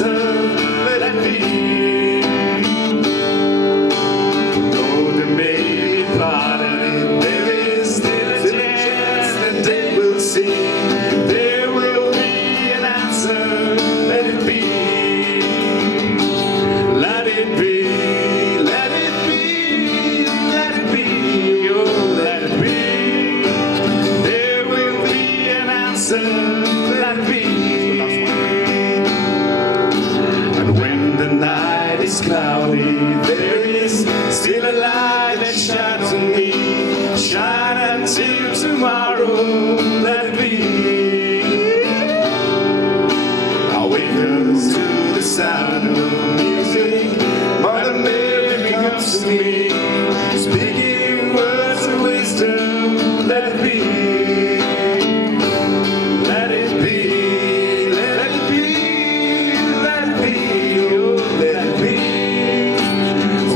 answer, let it be. Though there may be part of it, there is still a chance that they will see. There will be an answer, let it be. Let it be, let it be, let it be, oh let it be. There will be an answer, let it be. And when the night is cloudy, there is still a light that shines on me. Shine until tomorrow, let it be. I'll wake up to the sound of music. Mother Mary comes to me, speaking words of wisdom, let it be. Let it be, let it be, let it be, oh let it be.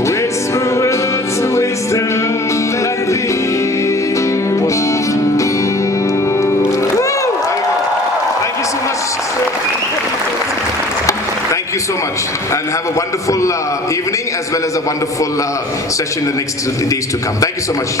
Whisper words of wisdom, let it be. Thank you so much. Thank you so much, and have a wonderful evening as well as a wonderful session the next days to come. Thank you so much.